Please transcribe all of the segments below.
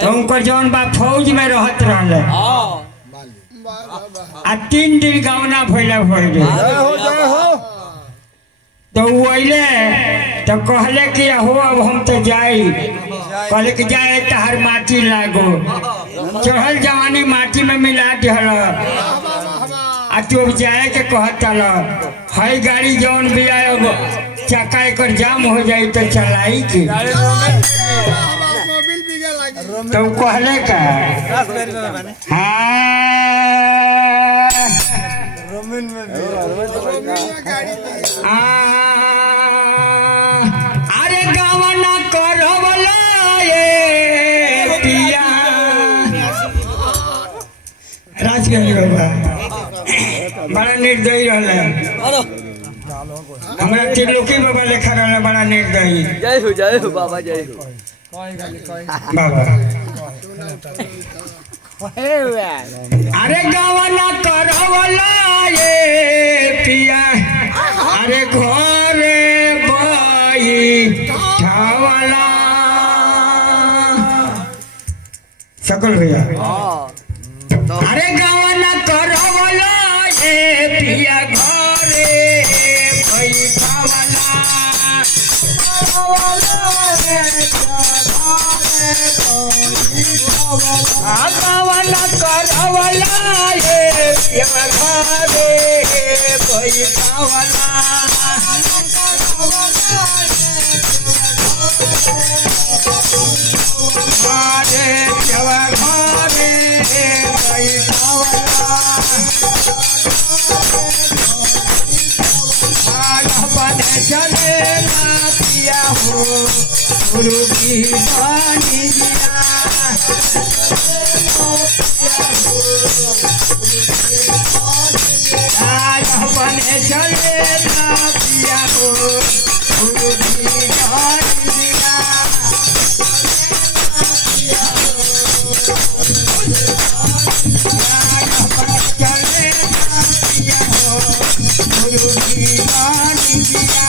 तो उनकर जौन बा फौज में रहत रहले आ 3 दिन गवना भइला भइल तो वो अइले तो कहले कि हो अब हम तो जाई कहले कि जाए तहर माटी लागो चढ़ल जवानी माटी में मिला दिहल आ तू जाए के कहतल हई गाड़ी जौन भी आए चक्का एकर जाम हो जाई तो चलाई की तो कहले का अरे गवना करवला ये पिया राजगंज बाबा बड़ा निर्दयी रहले हमरा त्रिलोकी बाबा लेखा रहले बड़ा निर्दयी जय हो बाबा जय हो बाबा अरे गवना करवला ये पिया अरे घरे बई ठावला सकल भैया अरे गवना करवला ये पिया घरे बई ठावला गवना करवला ये पिया घरे बई ठावला मारे जवा घरे बैठावला बने चले ना पिया हो गुरु की बानी दिया बने चले ना पिया हो गुरु की बानी दिया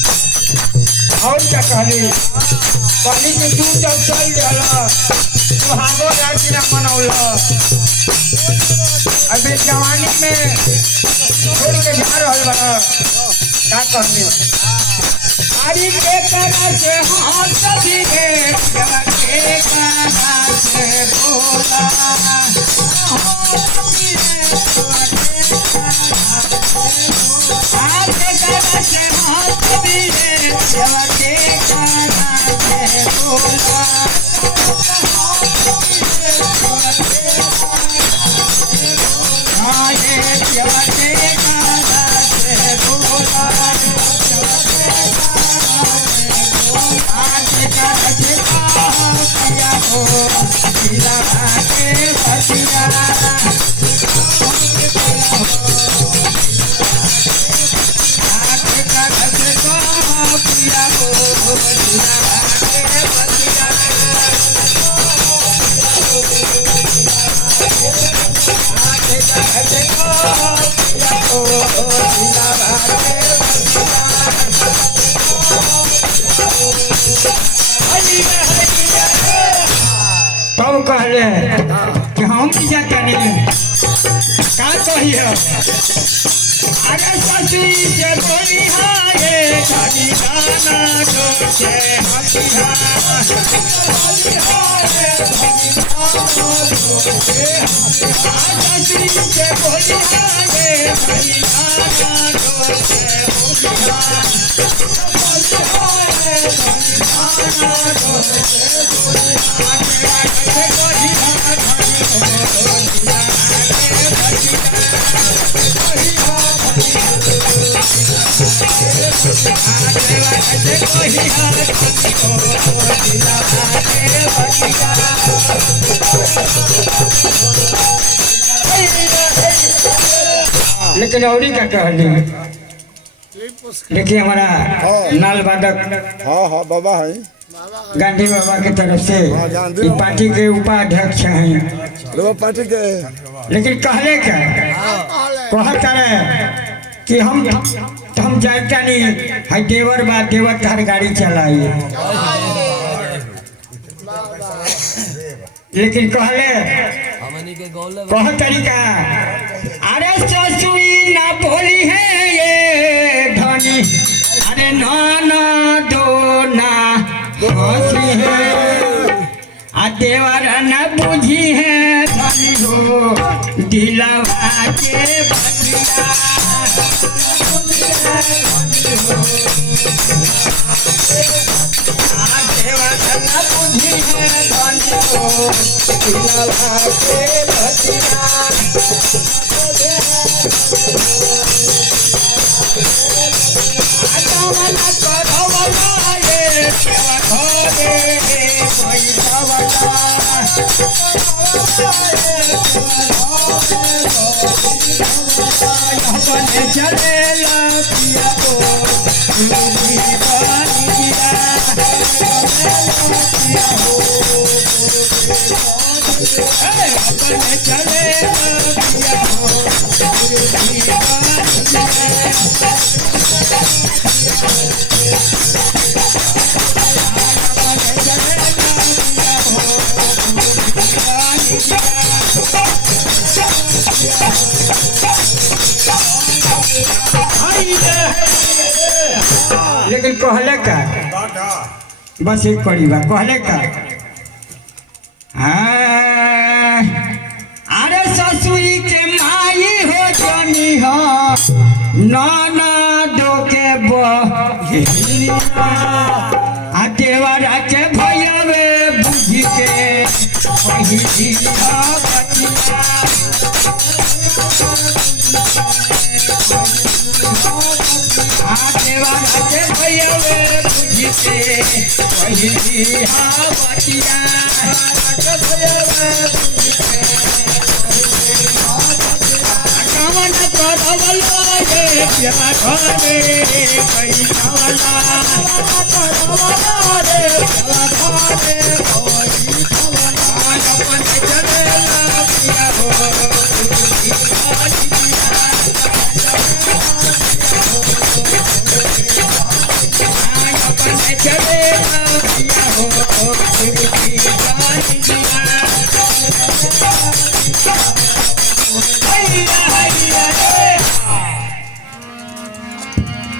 और क्या कहली कहली कि तू जब चल जाला तो हमो राजी न मनौला अभी जवानी में छोड़ के जा रहल बड़ा का कहली अरे के करा से हाथ दिए के करा से बोला आके करा से हाथ दिए के करा से बोला हाँ ये के करा से बोला आके करा से पिया हो पिला के बतिया तब कहले कि हम की जाता नहीं का कहिए अरे सची से बोली हारे खाली गाना जोचे हथिया सची से बोली हारे खाली गाना जोचे लेकिन और क्या कहली देखिए हमारा नाल वादक हाँ बाबा है गांधी बाबा की तरफ से ये पार्टी के उपाध्यक्ष हैं पार्टी के लेकिन कहले क्या कहता है कि हम जाता नहीं है देवर बा देवर तार गाड़ी चलाई लेकिन कहले हमनी के गौले कह तरीका अरे ससुई ना बोली है ये धनी अरे नाना दो ना हंसी है आ देवर न बुझी है धनी हो दिलवा के बतिया देवर न बुझी है धनी हो दिलवा के बतिया चले लेकिन कहले का बस एक पड़ी बा कहले का हाँ, अरे ससुरी के माई हो जनी हो नाना दो के आ देवरा के भैयावे बुझी के पहिली बतिया देवरा के भैयावे बुझी के पहिली बतिया कामन करवला रे प्यार घरे पैसा वाला करवला रे प्यार घरे पैसा वाला अपन चलेला पिया हो अपन चलेला पिया हो